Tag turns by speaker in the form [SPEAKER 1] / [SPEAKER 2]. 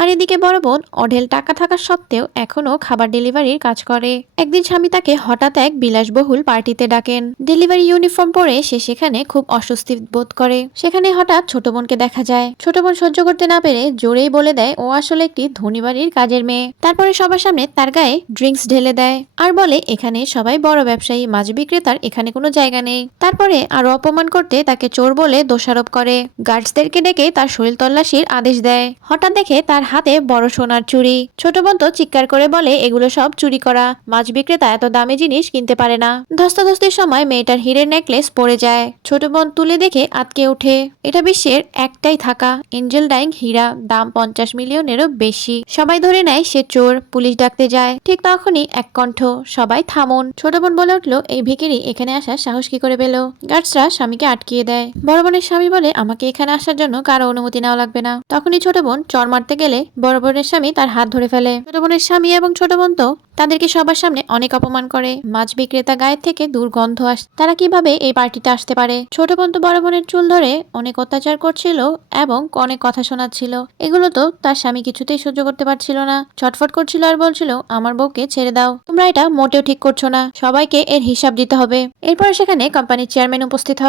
[SPEAKER 1] আর এদিকে বড় বোন অঢেল টাকা থাকা সত্ত্বেও এখনও খাবার ডেলিভারির কাজ করে। একদিন স্বামী তাকে হঠাৎ এক বিলাসবহুল পার্টিতে ডাকেন। ডেলিভারি ইউনিফর্ম পরে সে সেখানে খুব অস্বস্তি বোধ করে। সেখানে হঠাৎ ছোট বোনকে দেখা যায়। ছোট বোন সহ্য করতে না পেরে জোরেই বলে দেয়, ও আসলে একটি ধনী বাড়ির কাজের মেয়ে। তারপরে সবার সামনে তার গায়ে ড্রিঙ্কস ঢেলে দেয় আর বলে, এখানে সবাই বড় ব্যবসায়ী মাছ বিক্রেতার এখানে কোনো জায়গা নেই। তারপরে আরও অপমান করতে তাকে চোর বলে দোষারোপ করে। গার্ডসদেরকে ডেকে তার শরীর তল্লাশির আদেশ দেয়। হঠাৎ দেখে তার হাতে বড় সোনার চুড়ি। ছোট বোন তো চিৎকার করে বলে, এগুলো সব চুরি করা। মাছ বিক্রেতা এত দামি জিনিস কিনতে পারে না। ধস্তাধস্তির সময় মেয়েটার হীরের নেকলেস পড়ে যায়। ছোট বোন তুলে দেখে আটকে ওঠে। এটা বিশ্বের একটাই থাকা। এঞ্জেল ডাইং হীরা, দাম পঞ্চাশ মিলিয়নেরও বেশি। সবাই ধরে নেয় সে চোর। পুলিশ ডাকতে যায়। ঠিক তখনই এক কণ্ঠ, সবাই থামুন। ছোট বোন বলে উঠল, এই ভিকিরি এখানে আসার সাহস কি করে পেল? গার্ডসরা স্বামীকে আটকিয়ে দেয়। বড় বোনের স্বামী বলে, আমাকে এখানে আসার জন্য কারও অনুমতি নেওয়া লাগবে না। তখনই ছোট বোন চর মারতে গেলে বড় বোনের স্বামী তার হাত ধরে ফেলে। ছোট বোনের স্বামী এবং ছোট বোন তো তাদেরকে সবার সামনে অনেক অপমান করে। মাছ বিক্রেতা গায়ের থেকে দুর্গন্ধ আস তারা কীভাবে এই পার্টিতে আসতে পারে? ছোট বোন তো বড় বোনের চুল ধরে অনেক অত্যাচার করছিল এবং অনেক কথা শোনাচ্ছিল। এগুলো তো তার স্বামী কিছুতেই সহ্য করতে পারছিল না। ছটফট করছিল আর বলছিল, আমার বউকে ছেড়ে দাও। তোমরা এটা মোটেও ঠিক করছ না। সবাইকে এর হিসাব দিতে হবে। এরপরে সেখানে কোম্পানির চেয়ারম্যান উপস্থিত হয়।